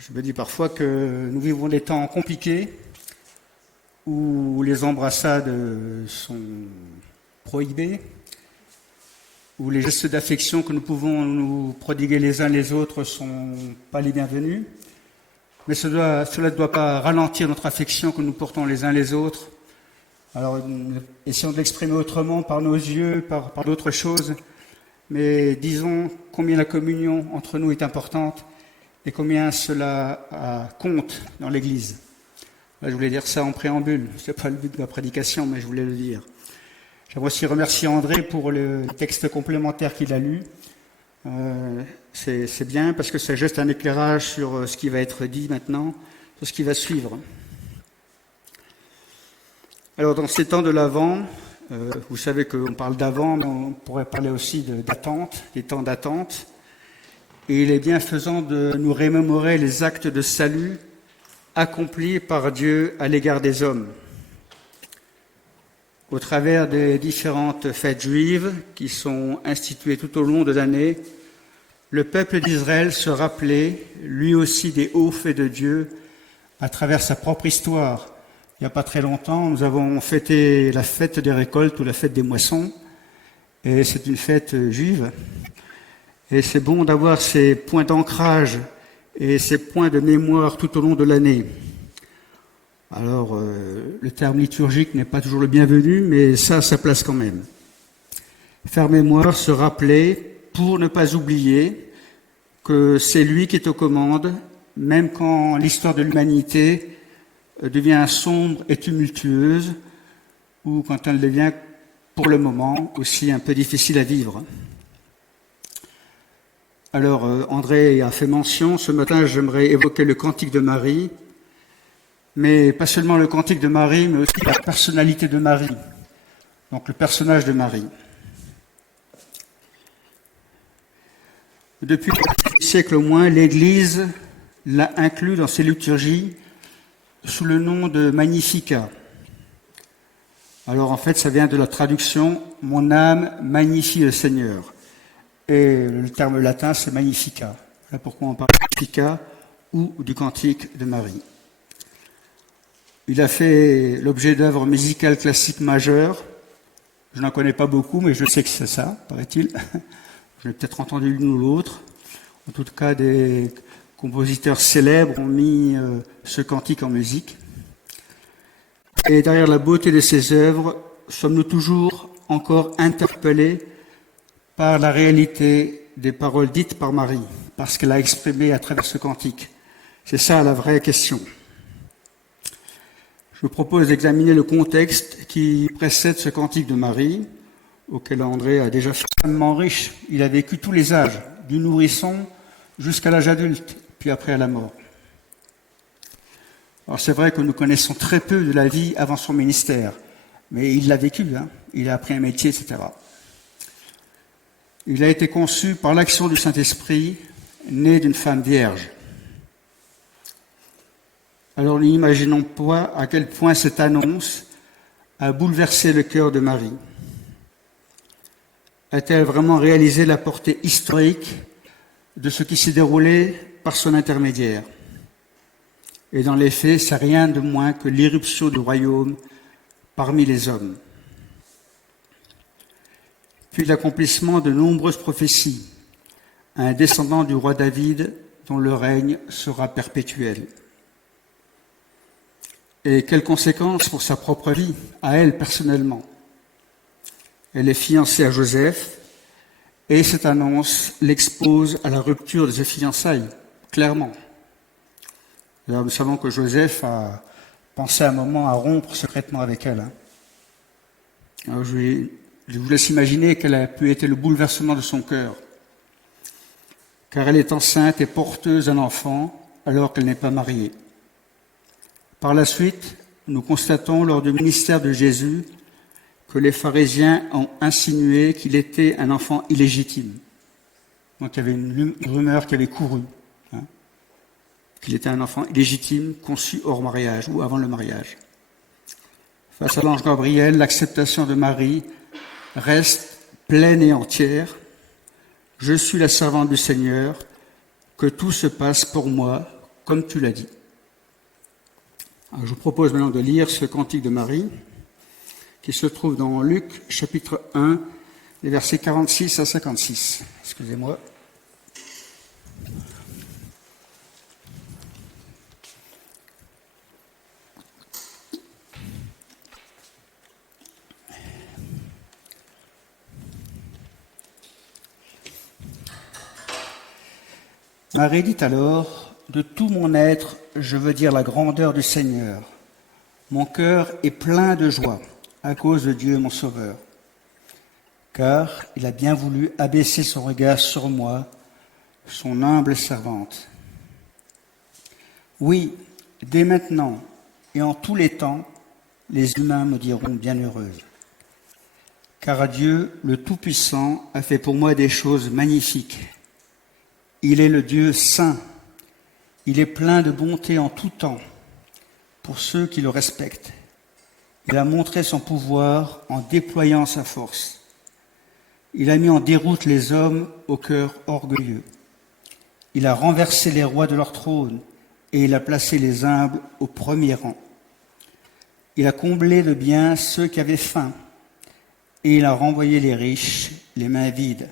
Je me dis parfois que nous vivons des temps compliqués où les embrassades sont prohibées, où les gestes d'affection que nous pouvons nous prodiguer les uns les autres sont pas les bienvenus. Mais cela ne doit pas ralentir notre affection que nous portons les uns les autres. Alors, essayons de l'exprimer autrement, par nos yeux, par d'autres choses. Mais disons combien la communion entre nous est importante et combien cela compte dans l'Église. Je voulais dire ça en préambule. Ce n'est pas le but de la prédication, mais je voulais le dire. J'aimerais aussi remercier André pour le texte complémentaire qu'il a lu. C'est bien parce que c'est juste un éclairage sur ce qui va être dit maintenant, sur ce qui va suivre. Alors dans ces temps de l'Avent, vous savez qu'on parle d'avant, mais on pourrait parler aussi d'attente, des temps d'attente. Et il est bienfaisant de nous remémorer les actes de salut accomplis par Dieu à l'égard des hommes. Au travers des différentes fêtes juives qui sont instituées tout au long de l'année, le peuple d'Israël se rappelait, lui aussi, des hauts faits de Dieu à travers sa propre histoire. Il n'y a pas très longtemps, nous avons fêté la fête des récoltes ou la fête des moissons, et c'est une fête juive. Et c'est bon d'avoir ces points d'ancrage et ces points de mémoire tout au long de l'année. Alors, le terme liturgique n'est pas toujours le bienvenu, mais ça a sa place quand même. Faire mémoire, se rappeler, pour ne pas oublier que c'est lui qui est aux commandes, même quand l'histoire de l'humanité devient sombre et tumultueuse, ou quand elle devient, pour le moment, aussi un peu difficile à vivre. Alors, André a fait mention, ce matin j'aimerais évoquer le Cantique de Marie, mais pas seulement le Cantique de Marie, mais aussi la personnalité de Marie, donc le personnage de Marie. Depuis un siècle au moins, l'Église l'a inclus dans ses liturgies sous le nom de Magnificat. Alors en fait, ça vient de la traduction « Mon âme magnifie le Seigneur ». Et le terme latin, c'est Magnificat. Voilà pourquoi on parle de Magnificat ou du Cantique de Marie. Il a fait l'objet d'œuvres musicales classiques majeures. Je n'en connais pas beaucoup, mais je sais que c'est ça, paraît-il. Je l'ai peut-être entendu l'une ou l'autre. En tout cas, des compositeurs célèbres ont mis ce cantique en musique. Et derrière la beauté de ces œuvres, sommes-nous toujours encore interpellés par la réalité des paroles dites par Marie, parce qu'elle a exprimé à travers ce cantique. C'est ça la vraie question. Je vous propose d'examiner le contexte qui précède ce cantique de Marie, auquel André a déjà fait extrêmement riche. Il a vécu tous les âges, du nourrisson jusqu'à l'âge adulte, puis après à la mort. Alors c'est vrai que nous connaissons très peu de la vie avant son ministère, mais il l'a vécu, il a appris un métier, etc. Il a été conçu par l'action du Saint-Esprit, né d'une femme vierge. Alors n'imaginons pas à quel point cette annonce a bouleversé le cœur de Marie. A-t-elle vraiment réalisé la portée historique de ce qui s'est déroulé par son intermédiaire? Et dans les faits, c'est rien de moins que l'irruption du royaume parmi les hommes. Puis l'accomplissement de nombreuses prophéties, un descendant du roi David dont le règne sera perpétuel. Et quelles conséquences pour sa propre vie, à elle personnellement. Elle est fiancée à Joseph, et cette annonce l'expose à la rupture de ses fiançailles, clairement. Alors nous savons que Joseph a pensé un moment à rompre secrètement avec elle. Alors je vous laisse imaginer quel a pu être le bouleversement de son cœur, car elle est enceinte et porteuse d'un enfant alors qu'elle n'est pas mariée. Par la suite, nous constatons lors du ministère de Jésus que les pharisiens ont insinué qu'il était un enfant illégitime. Donc il y avait une rumeur qui avait couru, qu'il était un enfant illégitime conçu hors mariage ou avant le mariage. Face à l'ange Gabriel, l'acceptation de Marie reste pleine et entière. Je suis la servante du Seigneur, que tout se passe pour moi comme tu l'as dit. Alors, je vous propose maintenant de lire ce cantique de Marie, qui se trouve dans Luc, chapitre 1, les versets 46 à 56. Excusez-moi. Marie dit alors, « De tout mon être, je veux dire la grandeur du Seigneur. Mon cœur est plein de joie à cause de Dieu mon Sauveur. Car il a bien voulu abaisser son regard sur moi, son humble servante. Oui, dès maintenant et en tous les temps, les humains me diront bienheureuse. Car Dieu, le Tout-Puissant, a fait pour moi des choses magnifiques. Il est le Dieu saint. Il est plein de bonté en tout temps pour ceux qui le respectent. Il a montré son pouvoir en déployant sa force. Il a mis en déroute les hommes au cœur orgueilleux. Il a renversé les rois de leur trône et il a placé les humbles au premier rang. Il a comblé de bien ceux qui avaient faim et il a renvoyé les riches les mains vides.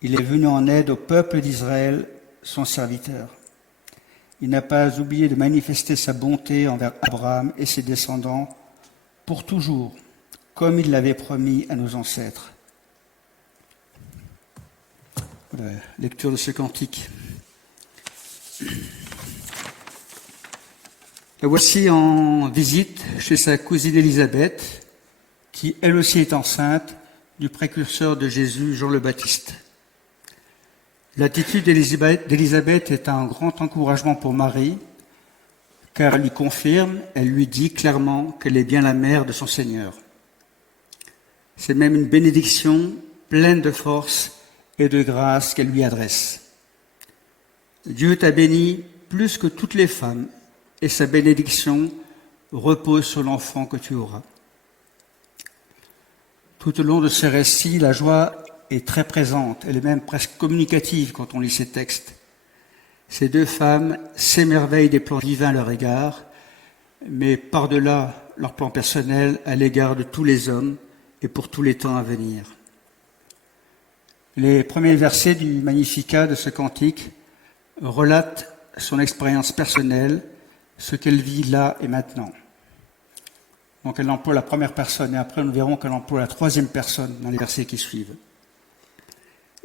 Il est venu en aide au peuple d'Israël, son serviteur. Il n'a pas oublié de manifester sa bonté envers Abraham et ses descendants pour toujours, comme il l'avait promis à nos ancêtres. Voilà, lecture de ce cantique. La voici en visite chez sa cousine Élisabeth, qui elle aussi est enceinte du précurseur de Jésus, Jean le Baptiste. L'attitude d'Élisabeth est un grand encouragement pour Marie, car elle lui confirme, elle lui dit clairement qu'elle est bien la mère de son Seigneur. C'est même une bénédiction pleine de force et de grâce qu'elle lui adresse. Dieu t'a béni plus que toutes les femmes, et sa bénédiction repose sur l'enfant que tu auras. Tout au long de ce récit, la joie est très présente, elle est même presque communicative quand on lit ces textes. Ces deux femmes s'émerveillent des plans divins à leur égard, mais par-delà leur plan personnel à l'égard de tous les hommes et pour tous les temps à venir. Les premiers versets du Magnificat de ce cantique relatent son expérience personnelle, ce qu'elle vit là et maintenant. Donc elle emploie la première personne et après nous verrons qu'elle emploie la troisième personne dans les versets qui suivent.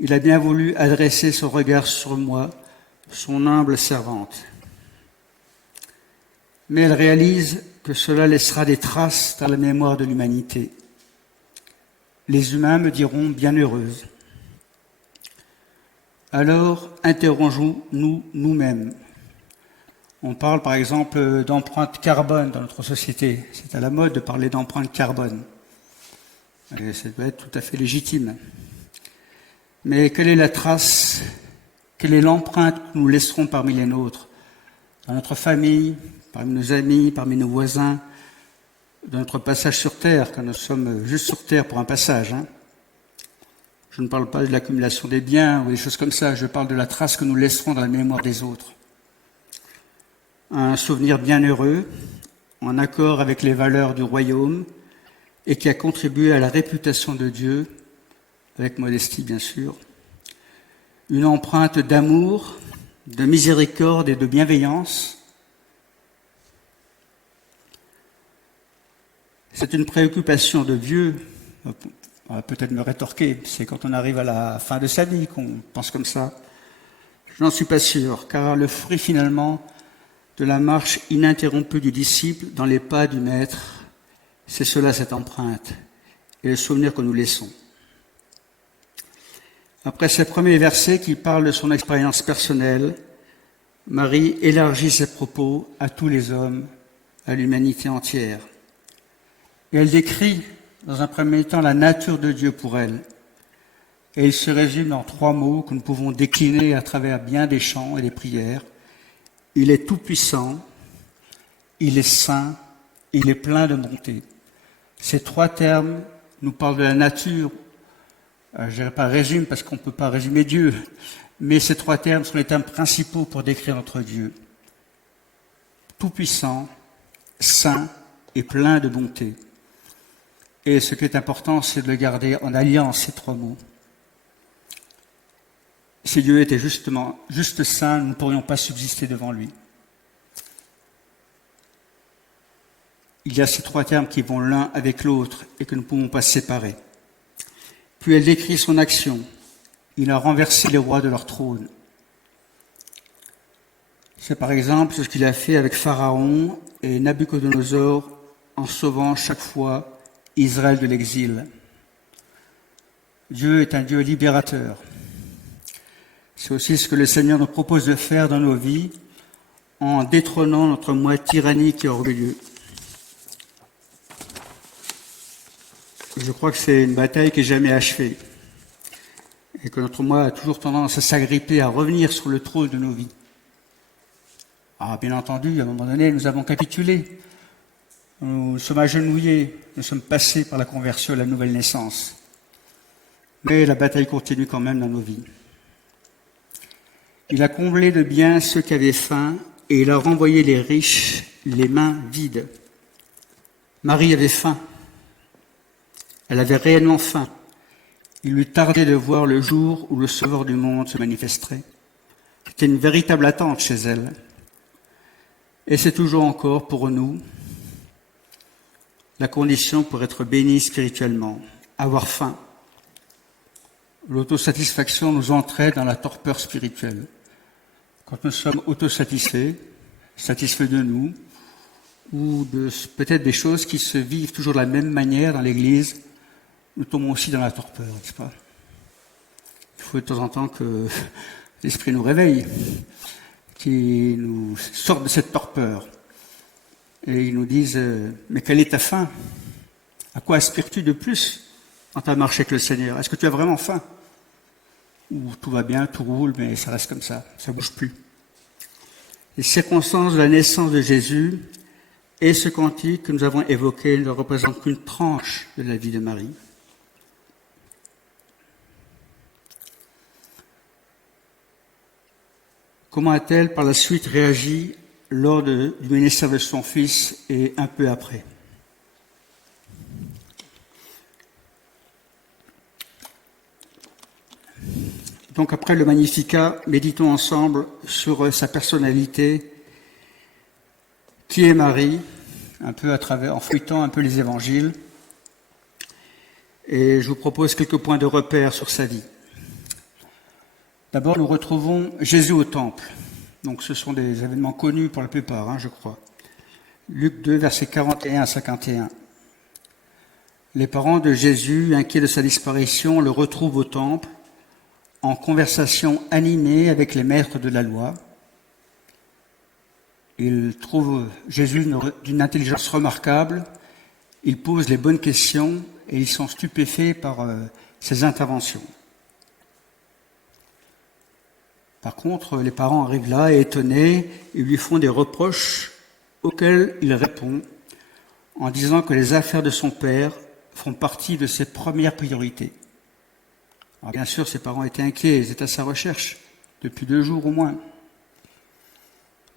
Il a bien voulu adresser son regard sur moi, son humble servante. Mais elle réalise que cela laissera des traces dans la mémoire de l'humanité. Les humains me diront bienheureuse. Alors, interrogeons-nous nous-mêmes. On parle par exemple d'empreinte carbone dans notre société. C'est à la mode de parler d'empreinte carbone. Et ça doit être tout à fait légitime. Mais quelle est la trace, quelle est l'empreinte que nous laisserons parmi les nôtres, dans notre famille, parmi nos amis, parmi nos voisins, dans notre passage sur Terre, quand nous sommes juste sur Terre pour un passage. Je ne parle pas de l'accumulation des biens ou des choses comme ça, je parle de la trace que nous laisserons dans la mémoire des autres. Un souvenir bienheureux, en accord avec les valeurs du royaume, et qui a contribué à la réputation de Dieu, avec modestie bien sûr, une empreinte d'amour, de miséricorde et de bienveillance. C'est une préoccupation de Dieu, on va peut-être me rétorquer, c'est quand on arrive à la fin de sa vie qu'on pense comme ça. Je n'en suis pas sûr, car le fruit finalement de la marche ininterrompue du disciple dans les pas du Maître, c'est cela cette empreinte et le souvenir que nous laissons. Après ces premiers versets qui parlent de son expérience personnelle, Marie élargit ses propos à tous les hommes, à l'humanité entière. Et elle décrit, dans un premier temps, la nature de Dieu pour elle. Et il se résume en 3 mots que nous pouvons décliner à travers bien des chants et des prières. Il est tout-puissant, il est saint, il est plein de bonté. Ces 3 termes nous parlent de la nature. Je ne dirais pas résume parce qu'on ne peut pas résumer Dieu, mais ces trois termes sont les termes principaux pour décrire notre Dieu. Tout-puissant, saint et plein de bonté. Et ce qui est important, c'est de le garder en alliance, ces trois mots. Si Dieu était juste saint, nous ne pourrions pas subsister devant lui. Il y a ces trois termes qui vont l'un avec l'autre et que nous ne pouvons pas séparer. Puis elle décrit son action. Il a renversé les rois de leur trône. C'est par exemple ce qu'il a fait avec Pharaon et Nabuchodonosor en sauvant chaque fois Israël de l'exil. Dieu est un Dieu libérateur. C'est aussi ce que le Seigneur nous propose de faire dans nos vies en détrônant notre moi tyrannique et orgueilleux. Je crois que c'est une bataille qui n'est jamais achevée et que notre moi a toujours tendance à s'agripper, à revenir sur le trône de nos vies. Ah, bien entendu, à un moment donné, nous avons capitulé, nous sommes agenouillés, nous sommes passés par la conversion à la nouvelle naissance. Mais la bataille continue quand même dans nos vies. Il a comblé de biens ceux qui avaient faim et il a renvoyé les riches les mains vides. Marie avait faim. Elle avait réellement faim. Il lui tardait de voir le jour où le Sauveur du monde se manifesterait. C'était une véritable attente chez elle. Et c'est toujours encore pour nous la condition pour être bénis spirituellement, avoir faim. L'autosatisfaction nous entraîne dans la torpeur spirituelle. Quand nous sommes autosatisfaits, satisfaits de nous, ou de peut-être des choses qui se vivent toujours de la même manière dans l'Église, nous tombons aussi dans la torpeur, n'est-ce pas? Il faut de temps en temps que l'Esprit nous réveille, qu'il nous sorte de cette torpeur. Et ils nous disent, mais quelle est ta faim? À quoi aspires-tu de plus dans ta marche avec le Seigneur? Est-ce que tu as vraiment faim? Ou tout va bien, tout roule, mais ça reste comme ça ne bouge plus. Les circonstances de la naissance de Jésus et ce cantique que nous avons évoqué ne représentent qu'une tranche de la vie de Marie. Comment a-t-elle par la suite réagi lors du ministère de son fils et un peu après? Donc après le Magnificat, méditons ensemble sur sa personnalité. Qui est Marie? Un peu en feuilletant un peu les évangiles. Et je vous propose quelques points de repère sur sa vie. D'abord, nous retrouvons Jésus au temple. Donc ce sont des événements connus pour la plupart, je crois. Luc 2, versets 41 à 51. Les parents de Jésus, inquiets de sa disparition, le retrouvent au temple, en conversation animée avec les maîtres de la loi. Ils trouvent Jésus d'une intelligence remarquable, ils posent les bonnes questions et ils sont stupéfaits par ses interventions. Par contre, les parents arrivent là et étonnés, ils lui font des reproches auxquels il répond en disant que les affaires de son père font partie de ses premières priorités. Alors bien sûr, ses parents étaient inquiets, ils étaient à sa recherche, depuis 2 jours au moins.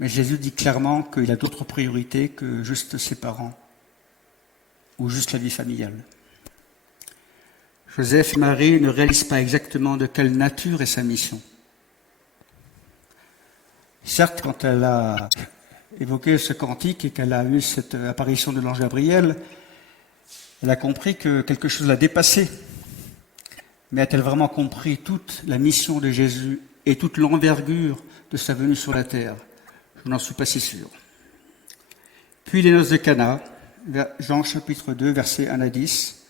Mais Jésus dit clairement qu'il a d'autres priorités que juste ses parents, ou juste la vie familiale. Joseph et Marie ne réalisent pas exactement de quelle nature est sa mission. Certes, quand elle a évoqué ce cantique et qu'elle a eu cette apparition de l'ange Gabriel, elle a compris que quelque chose l'a dépassée. Mais a-t-elle vraiment compris toute la mission de Jésus et toute l'envergure de sa venue sur la terre? Je n'en suis pas si sûr. Puis les noces de Cana, Jean chapitre 2, versets 1 à 10.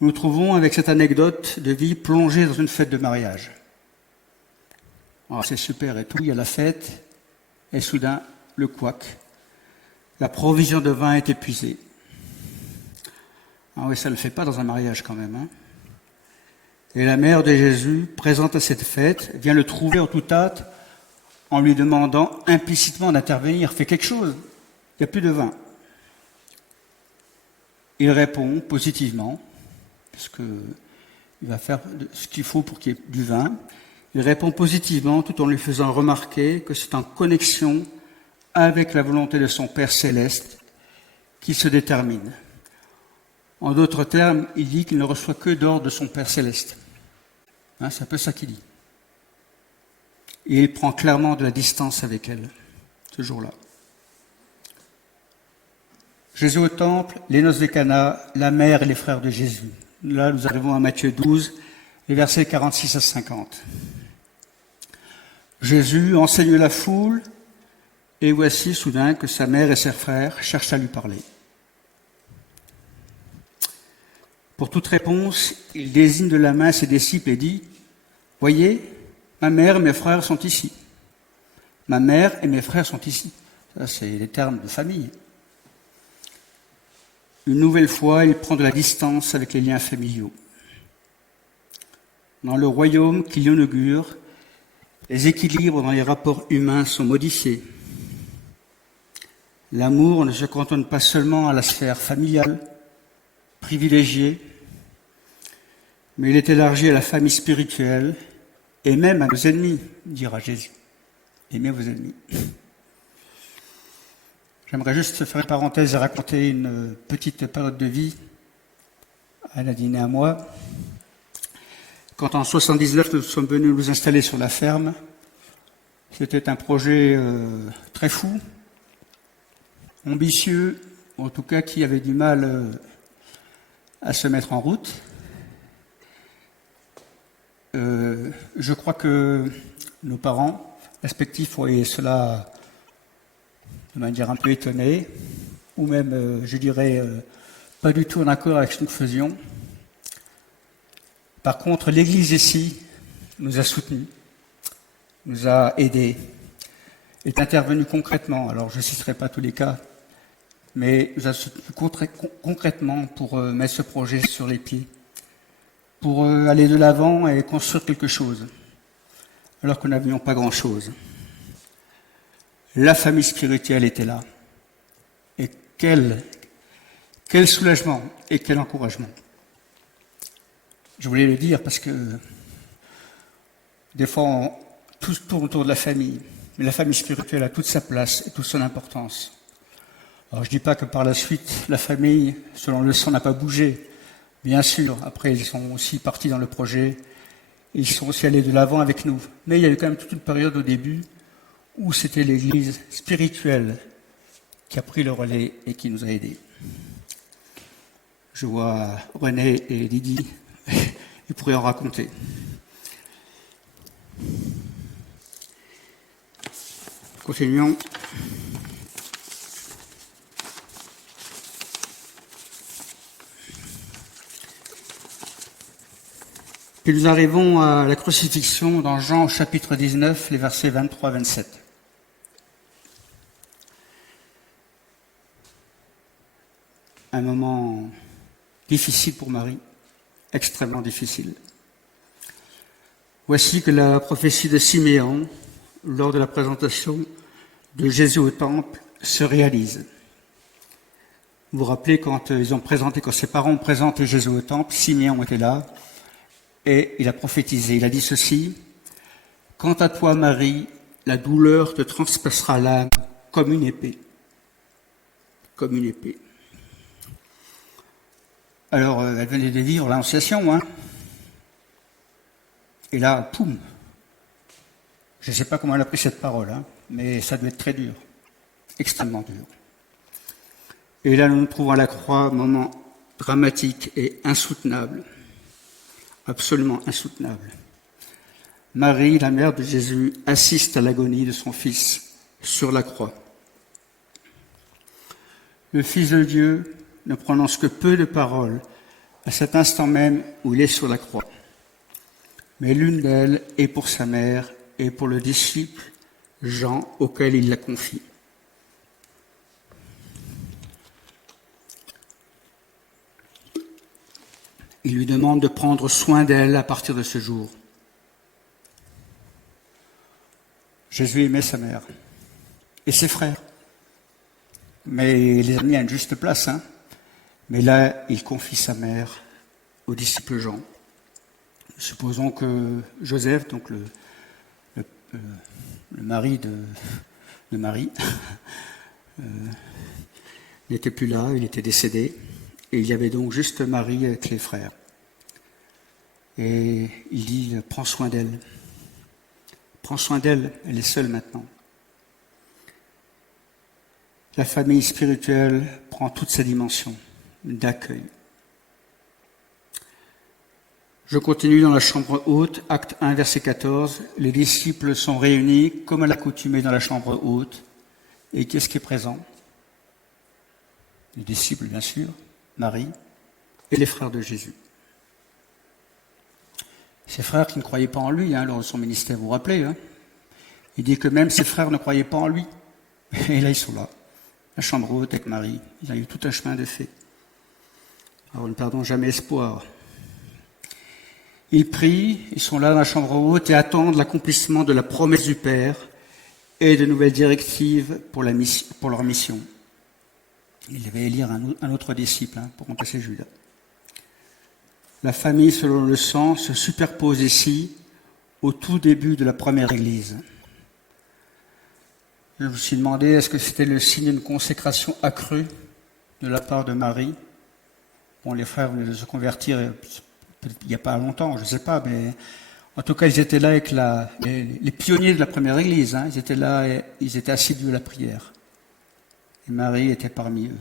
Nous nous trouvons avec cette anecdote de vie plongée dans une fête de mariage. Alors, c'est super et tout, il y a la fête, et soudain, le couac. La provision de vin est épuisée. Ah oui, ça ne le fait pas dans un mariage quand même. Et la mère de Jésus, présente à cette fête, vient le trouver en toute hâte en lui demandant implicitement d'intervenir. Fais quelque chose, il n'y a plus de vin. Il répond positivement, puisqu'il va faire ce qu'il faut pour qu'il y ait du vin. Il répond positivement tout en lui faisant remarquer que c'est en connexion avec la volonté de son Père céleste qu'il se détermine. En d'autres termes, il dit qu'il ne reçoit que d'ordre de son Père céleste. C'est un peu ça qu'il dit. Et il prend clairement de la distance avec elle, ce jour-là. Jésus au temple, les noces de Cana, la mère et les frères de Jésus. Là, nous arrivons à Matthieu 12, les versets 46 à 50. Jésus enseigne la foule, et voici soudain que sa mère et ses frères cherchent à lui parler. Pour toute réponse, il désigne de la main ses disciples et dit « Voyez, ma mère et mes frères sont ici. Ma mère et mes frères sont ici. » Ça, c'est les termes de famille. Une nouvelle fois, il prend de la distance avec les liens familiaux. Dans le royaume qu'il inaugure, les équilibres dans les rapports humains sont modifiés. L'amour ne se cantonne pas seulement à la sphère familiale, privilégiée, mais il est élargi à la famille spirituelle et même à nos ennemis, dira Jésus. Aimez vos ennemis. J'aimerais juste faire une parenthèse et raconter une petite période de vie à Nadine et à moi. Quand en 1979 nous sommes venus nous installer sur la ferme, c'était un projet très fou, ambitieux, en tout cas qui avait du mal à se mettre en route. Je crois que nos parents respectifs voyaient cela de manière un peu étonnée, ou même, je dirais, pas du tout en accord avec ce que nous faisions. Par contre, l'Église ici nous a soutenus, nous a aidés, est intervenue concrètement. Alors, je ne citerai pas tous les cas, mais nous a soutenus concrètement pour mettre ce projet sur les pieds, pour aller de l'avant et construire quelque chose, alors que nous n'avions pas grand-chose. La famille spirituelle était là. Et quel soulagement et quel encouragement. Je voulais le dire parce que des fois, tout tourne autour de la famille. Mais la famille spirituelle a toute sa place et toute son importance. Alors je ne dis pas que par la suite, la famille, selon le sang, n'a pas bougé. Bien sûr, après, ils sont aussi partis dans le projet. Ils sont aussi allés de l'avant avec nous. Mais il y a eu quand même toute une période au début où c'était l'Église spirituelle qui a pris le relais et qui nous a aidés. Je vois René et Lydie, ils pourraient en raconter. Continuons. Puis nous arrivons à la crucifixion dans Jean chapitre 19, les versets 23-27. Un moment difficile pour Marie, extrêmement difficile. Voici que la prophétie de Siméon, lors de la présentation de Jésus au temple, se réalise. Vous vous rappelez quand ses parents ont présenté Jésus au temple, Siméon était là, et il a prophétisé, il a dit ceci, « Quant à toi, Marie, la douleur te transpercera l'âme comme une épée. » Comme une épée. Alors, elle venait de vivre l'Annonciation, Et là, poum. Je ne sais pas comment elle a pris cette parole, mais ça doit être très dur, extrêmement dur. Et là, nous nous trouvons à la croix, moment dramatique et insoutenable, absolument insoutenable. Marie, la mère de Jésus, assiste à l'agonie de son fils sur la croix. Le Fils de Dieu ne prononce que peu de paroles à cet instant même où il est sur la croix. Mais l'une d'elles est pour sa mère et pour le disciple Jean auquel il la confie. Il lui demande de prendre soin d'elle à partir de ce jour. Jésus aimait sa mère et ses frères. Mais il les a mis à une juste place. Mais là, il confie sa mère au disciple Jean. Supposons que Joseph, donc le mari de Marie, n'était plus là, il était décédé, et il y avait donc juste Marie avec les frères. Et il dit, prends soin d'elle. Prends soin d'elle, elle est seule maintenant. La famille spirituelle prend toutes ses dimensions d'accueil. Je continue dans la chambre haute, acte 1, verset 14. Les disciples sont réunis comme à l'accoutumée dans la chambre haute. Et qu'est-ce qui est présent? Les disciples, bien sûr, Marie et les frères de Jésus. Ses frères qui ne croyaient pas en lui lors de son ministère, vous vous rappelez Il dit que même ses frères ne croyaient pas en lui. Et là, ils sont là. La chambre haute avec Marie. Il a eu tout un chemin de fait. Alors ne perdons jamais espoir. Ils prient, ils sont là dans la chambre haute et attendent l'accomplissement de la promesse du Père et de nouvelles directives pour leur mission. Il devait élire un autre disciple pour remplacer Judas. La famille, selon le sang, se superpose ici au tout début de la première Église. Je me suis demandé, est-ce que c'était le signe d'une consécration accrue de la part de Marie? Bon, les frères venaient de se convertir il n'y a pas longtemps, je ne sais pas, mais en tout cas, ils étaient là avec les pionniers de la première Église. Ils étaient là et ils étaient assidus à la prière. Et Marie était parmi eux.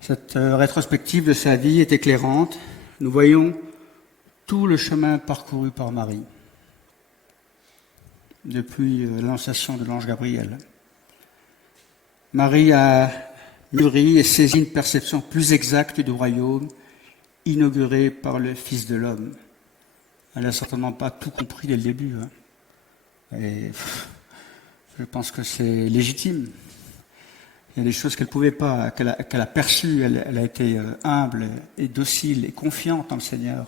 Cette rétrospective de sa vie est éclairante. Nous voyons tout le chemin parcouru par Marie depuis l'annonciation de l'ange Gabriel. Marie a mûri et saisi une perception plus exacte du royaume inauguré par le Fils de l'homme. Elle n'a certainement pas tout compris dès le début. Et je pense que c'est légitime. Il y a des choses qu'elle ne pouvait pas, qu'elle a perçues. Elle a été humble et docile et confiante en le Seigneur.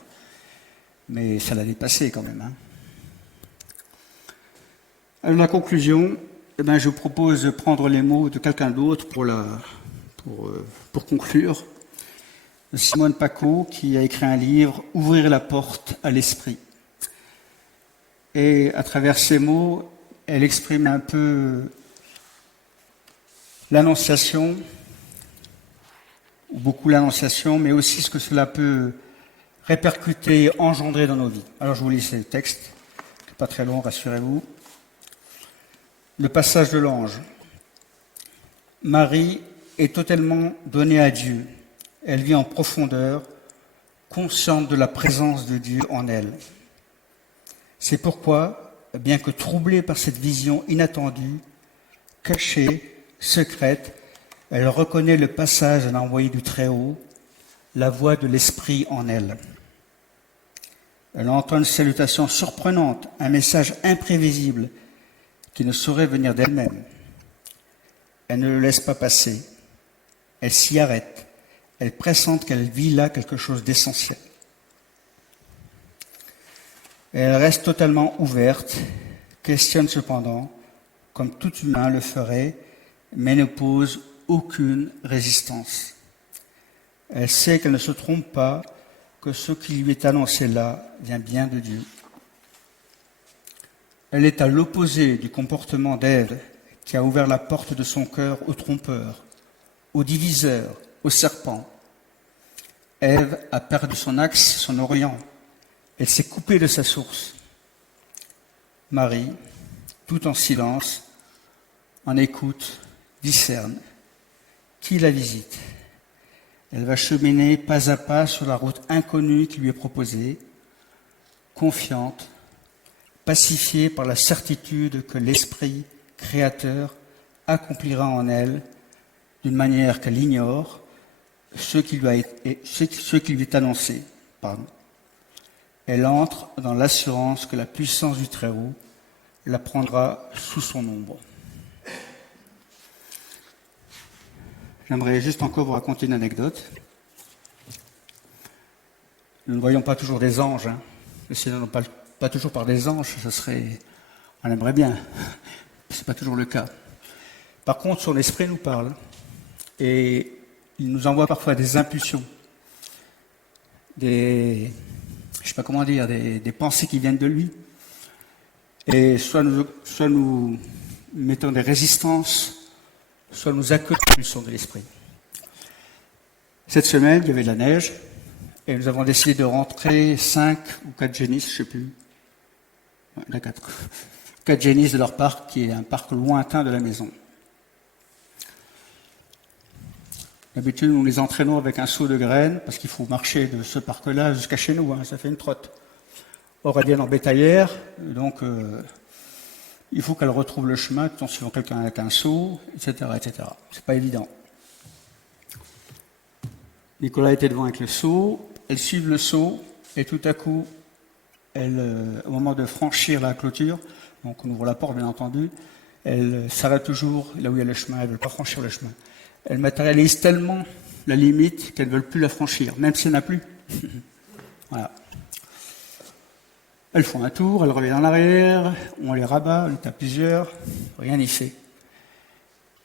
Mais ça l'a dépassé quand même. Alors la conclusion, je vous propose de prendre les mots de quelqu'un d'autre pour conclure. Simone Paco, qui a écrit un livre « Ouvrir la porte à l'esprit ». Et à travers ces mots, elle exprime un peu l'annonciation, ou beaucoup l'annonciation, mais aussi ce que cela peut répercuter, engendrer dans nos vies. Alors je vous lis ce texte, qui n'est pas très long, rassurez-vous. Le passage de l'ange. Marie est totalement donnée à Dieu. Elle vit en profondeur, consciente de la présence de Dieu en elle. C'est pourquoi, bien que troublée par cette vision inattendue, cachée, secrète, elle reconnaît le passage d'un envoyé du Très-Haut, la voix de l'Esprit en elle. Elle entend une salutation surprenante, un message imprévisible qui ne saurait venir d'elle-même. Elle ne le laisse pas passer. Elle s'y arrête. Elle pressente qu'elle vit là quelque chose d'essentiel. Elle reste totalement ouverte, questionne cependant, comme tout humain le ferait, mais ne pose aucune résistance. Elle sait qu'elle ne se trompe pas, que ce qui lui est annoncé là vient bien de Dieu. Elle est à l'opposé du comportement d'Ève, qui a ouvert la porte de son cœur au trompeur, au diviseur, au serpent. Ève a perdu son axe, son orient. Elle s'est coupée de sa source. Marie, tout en silence, en écoute, discerne. Qui la visite? Elle va cheminer pas à pas sur la route inconnue qui lui est proposée, confiante, pacifiée par la certitude que l'Esprit créateur accomplira en elle, d'une manière qu'elle ignore, ce qui lui est annoncé. Elle entre dans l'assurance que la puissance du Très-Haut la prendra sous son ombre. J'aimerais juste encore vous raconter une anecdote. Nous ne voyons pas toujours des anges. Le Seigneur ne parle pas toujours par des anges, on aimerait bien. Ce n'est pas toujours le cas. Par contre, son esprit nous parle. Et il nous envoie parfois des impulsions, des pensées qui viennent de lui. Et soit nous mettons des résistances, soit nous accueillons la pulsion de l'esprit. Cette semaine, il y avait de la neige, et nous avons décidé de rentrer 5 ou 4 génisses, je ne sais plus. Ouais, il y en a 4. 4 génisses de leur parc, qui est un parc lointain de la maison. D'habitude, nous les entraînons avec un seau de graines, parce qu'il faut marcher de ce parc-là jusqu'à chez nous, ça fait une trotte. Or, elles viennent en bétaillère, donc il faut qu'elles retrouvent le chemin, en suivant quelqu'un avec un seau, etc., etc. C'est pas évident. Nicolas était devant avec le seau, elles suivent le seau, et tout à coup, au moment de franchir la clôture, donc on ouvre la porte bien entendu, elles s'arrêtent toujours là où il y a le chemin, elles ne veulent pas franchir le chemin. Elles matérialisent tellement la limite qu'elles ne veulent plus la franchir, même s'il n'y en a plus. Voilà. Elles font un tour, elles reviennent en arrière, on les rabat, on est à plusieurs, rien n'y fait.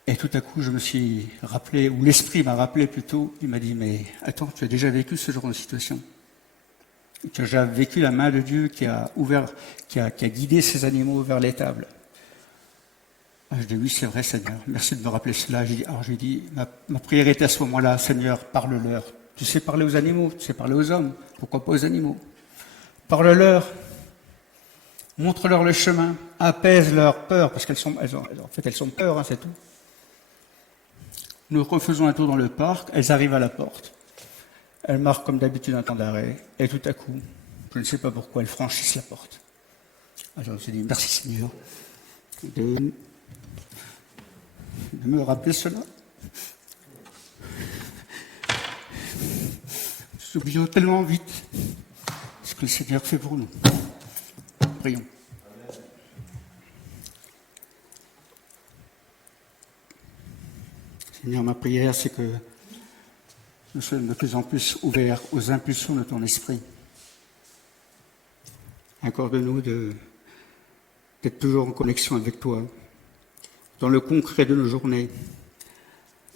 Et tout à coup, je me suis rappelé, ou l'esprit m'a rappelé plutôt, il m'a dit, mais attends, tu as déjà vécu ce genre de situation. Tu as déjà vécu la main de Dieu qui a guidé ces animaux vers l'étable. Je dis, oui, c'est vrai, Seigneur, merci de me rappeler cela. J'ai dit, ma prière était à ce moment-là, Seigneur, parle-leur. Tu sais parler aux animaux, tu sais parler aux hommes, pourquoi pas aux animaux? Parle-leur. Montre-leur le chemin, apaise leur peur, parce qu'elles sont peur, c'est tout. Nous refaisons un tour dans le parc, elles arrivent à la porte. Elles marquent comme d'habitude un temps d'arrêt, et tout à coup, je ne sais pas pourquoi, elles franchissent la porte. Alors je me suis dit, merci Seigneur de me rappeler cela. Nous oublions tellement vite ce que le Seigneur fait pour nous. Prions. Seigneur, ma prière, c'est que nous soyons de plus en plus ouverts aux impulsions de ton esprit. Accorde-nous d'être toujours en connexion avec toi, dans le concret de nos journées,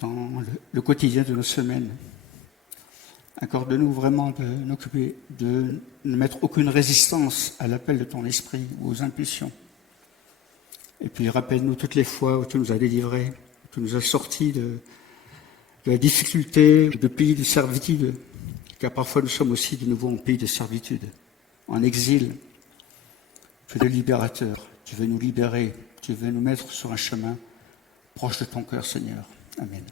dans le quotidien de nos semaines. Accorde-nous vraiment de n'occuper, de ne mettre aucune résistance à l'appel de ton esprit ou aux impulsions. Et puis rappelle-nous toutes les fois où tu nous as délivrés, où tu nous as sortis de la difficulté, de pays de servitude, car parfois nous sommes aussi de nouveau en pays de servitude, en exil. Tu es le libérateur, tu veux nous libérer, tu veux nous mettre sur un chemin proche de ton cœur, Seigneur. Amen.